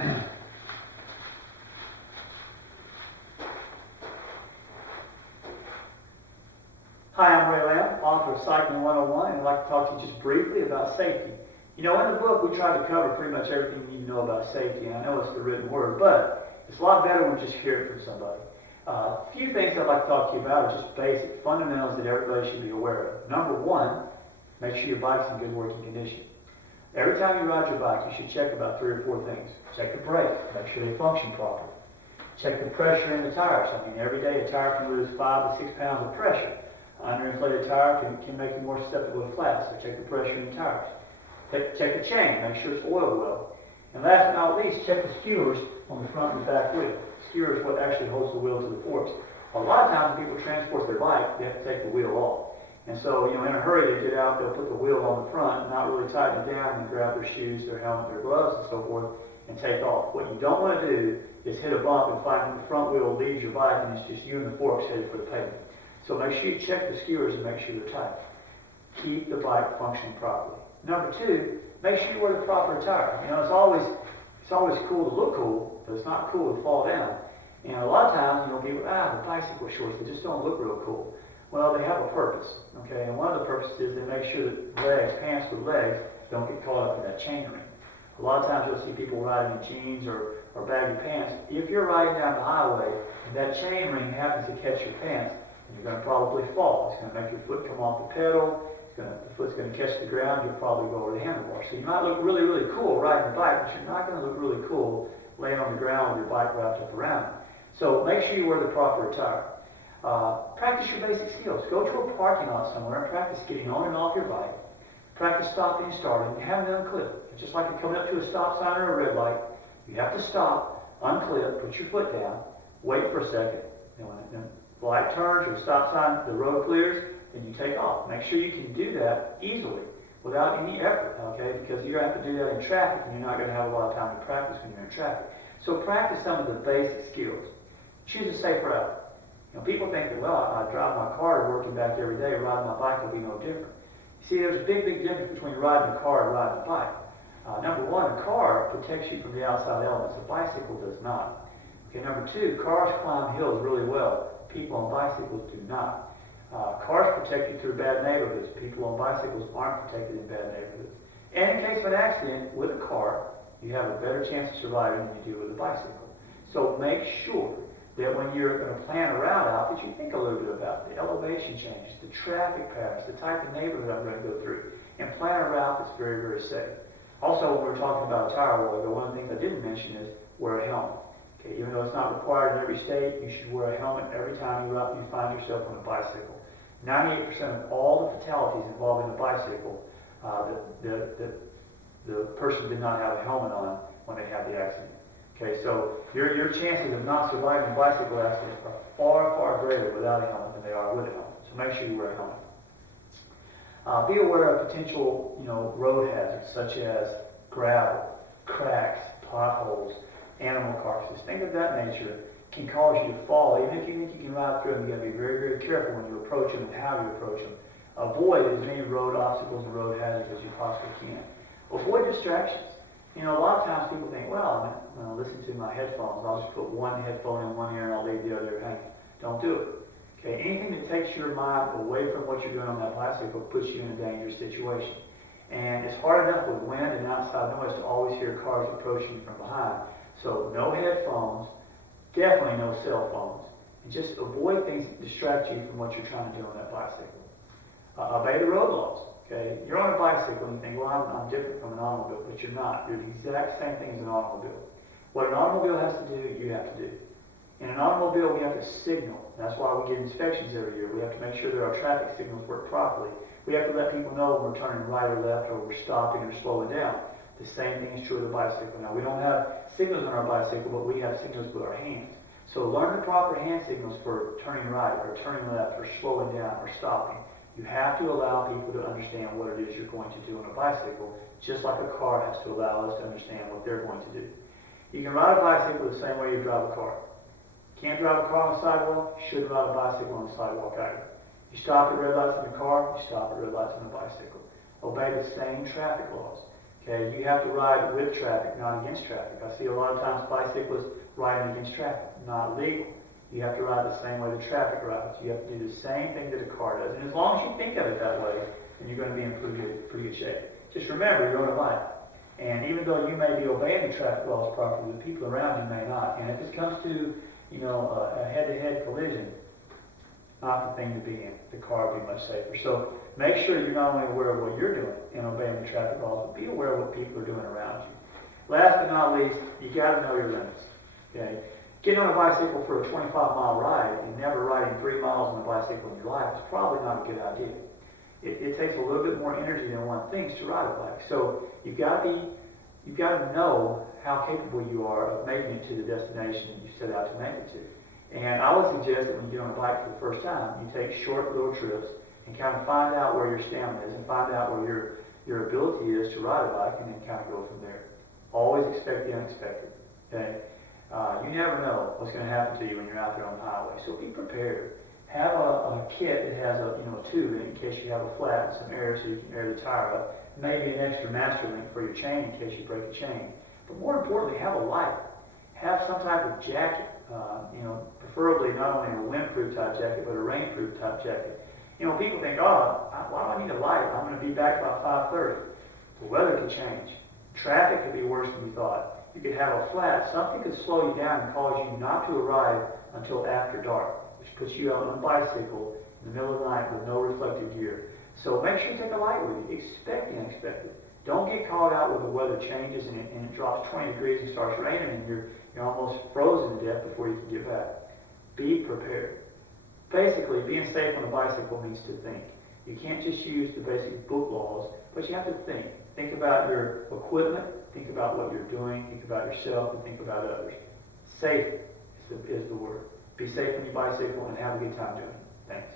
Hi, I'm Ray Lamb, author of Cycling 101, and I'd like to talk to you just briefly about safety. You know, in the book, we tried to cover pretty much everything you need to know about safety, and I know it's the written word, but it's a lot better when you just hear it from somebody. A few things I'd like to talk to you about are just basic fundamentals that everybody should be aware of. Number one, make sure your bike's in good working condition. Every time you ride your bike, you should check about 3 or 4 things. Check the brakes, make sure they function properly. Check the pressure in the tires. I mean, every day a tire can lose 5 to 6 pounds of pressure. Underinflated tire can make you more susceptible to flat, so check the pressure in the tires. Check the chain, make sure it's oiled well. And last but not least, check the skewers on the front and the back wheel. The skewer is what actually holds the wheel to the forks. A lot of times when people transport their bike, they have to take the wheel off. And so, you know, in a hurry they get out, they'll put the wheel on the front and not really tighten it down and grab their shoes, their helmet, their gloves, and so forth, and take off. What you don't want to do is hit a bump and find that the front wheel leaves your bike and it's just you and the forks headed for the pavement. So make sure you check the skewers and make sure they're tight. Keep the bike functioning properly. Number 2, make sure you wear the proper attire. You know, it's always cool to look cool, but it's not cool to fall down. And a lot of times, you know, people, the bicycle shorts, they just don't look real cool. Well, they have a purpose, okay? And one of the purposes is they make sure that pants with legs, don't get caught up in that chain ring. A lot of times you'll see people riding in jeans or baggy pants. If you're riding down the highway and that chain ring happens to catch your pants, you're going to probably fall. It's going to make your foot come off the pedal. The foot's going to catch the ground. You'll probably go over the handlebar. So you might look really, really cool riding the bike, but you're not going to look really cool laying on the ground with your bike wrapped up around you. So make sure you wear the proper attire. Practice your basic skills. Go to a parking lot somewhere and practice getting on and off your bike. Practice stopping and starting. You have an unclip. It's just like you're coming up to a stop sign or a red light. You have to stop, unclip, put your foot down, wait for a second. When the light turns or the stop sign, the road clears, then you take off. Make sure you can do that easily without any effort, okay? Because you're going to have to do that in traffic, and you're not going to have a lot of time to practice when you're in traffic. So practice some of the basic skills. Choose a safe route. You know, people think that, well, I drive my car to work and back every day, riding my bike will be no different. You see, there's a big, big difference between riding a car and riding a bike. Number 1, a car protects you from the outside elements. A bicycle does not. Okay, number 2, cars climb hills really well. People on bicycles do not. Cars protect you through bad neighborhoods. People on bicycles aren't protected in bad neighborhoods. And in case of an accident with a car, you have a better chance of surviving than you do with a bicycle. So make sure that when you're going to plan a route out, that you think a little bit about the elevation changes, the traffic patterns, the type of neighborhood I'm going to go through, and plan a route that's very, very safe. Also, when we were talking about a tire a while ago, one of the things I didn't mention is wear a helmet. Okay, even though it's not required in every state, you should wear a helmet every time you find yourself on a bicycle. 98% of all the fatalities involving a bicycle, the person did not have a helmet on when they had the accident. Okay, so your chances of not surviving a bicycle accident are far, far greater without a helmet than they are with a helmet. So make sure you wear a helmet. Be aware of potential, road hazards such as gravel, cracks, potholes, animal carcasses, things of that nature can cause you to fall. Even if you think you can ride through them, you got to be very, very careful when you approach them and how you approach them. Avoid as many road obstacles and road hazards as you possibly can. Avoid distractions. A lot of times people think, well, I'm going to listen to my headphones. I'll just put one headphone in one ear and I'll leave the other hanging. Don't do it. Okay, anything that takes your mind away from what you're doing on that bicycle puts you in a dangerous situation. And it's hard enough with wind and outside noise to always hear cars approaching you from behind. So no headphones, definitely no cell phones. And just avoid things that distract you from what you're trying to do on that bicycle. Obey the road laws. Okay, you're on a bicycle and you think, well, I'm different from an automobile, but you're not. You're the exact same thing as an automobile. What an automobile has to do, you have to do. In an automobile, we have to signal. That's why we get inspections every year. We have to make sure that our traffic signals work properly. We have to let people know when we're turning right or left or we're stopping or slowing down. The same thing is true of the bicycle. Now, we don't have signals on our bicycle, but we have signals with our hands. So learn the proper hand signals for turning right or turning left or slowing down or stopping. You have to allow people to understand what it is you're going to do on a bicycle, just like a car has to allow us to understand what they're going to do. You can ride a bicycle the same way you drive a car. Can't drive a car on the sidewalk, you shouldn't ride a bicycle on the sidewalk either. You stop at red lights in the car, you stop at red lights on the bicycle. Obey the same traffic laws. Okay, you have to ride with traffic, not against traffic. I see a lot of times bicyclists riding against traffic, not legal. You have to ride the same way the traffic rides. You have to do the same thing that a car does. And as long as you think of it that way, then you're going to be in pretty good shape. Just remember, you're on a bike. And even though you may be obeying the traffic laws properly, the people around you may not. And if it comes to, a head-to-head collision, not the thing to be in. The car will be much safer. So make sure you're not only aware of what you're doing and obeying the traffic laws, but be aware of what people are doing around you. Last but not least, you got to know your limits. Okay? Getting on a bicycle for a 25-mile ride and never riding 3 miles on a bicycle in your life is probably not a good idea. It takes a little bit more energy than one thinks to ride a bike. So you've got to know how capable you are of making it to the destination that you set out to make it to. And I would suggest that when you get on a bike for the first time, you take short little trips and kind of find out where your stamina is and find out where your ability is to ride a bike, and then kind of go from there. Always expect the unexpected. Okay? You never know what's going to happen to you when you're out there on the highway, so be prepared. Have a kit that has a tube in case you have a flat and some air so you can air the tire up. Maybe an extra master link for your chain in case you break a chain. But more importantly, have a light. Have some type of jacket. Preferably not only a windproof type jacket, but a rainproof type jacket. People think, why do I need a light? I'm going to be back by 5:30. The weather could change. Traffic could be worse than you thought. You could have a flat. Something could slow you down and cause you not to arrive until after dark, which puts you out on a bicycle in the middle of the night with no reflective gear. So make sure you take a light with you. Expect the unexpected. Don't get caught out when the weather changes and it drops 20 degrees and starts raining and you're almost frozen to death before you can get back. Be prepared. Basically, being safe on a bicycle means to think. You can't just use the basic book laws, but you have to think. Think about your equipment, think about what you're doing, think about yourself, and think about others. Safe is the word. Be safe on your bicycle and have a good time doing it. Thanks.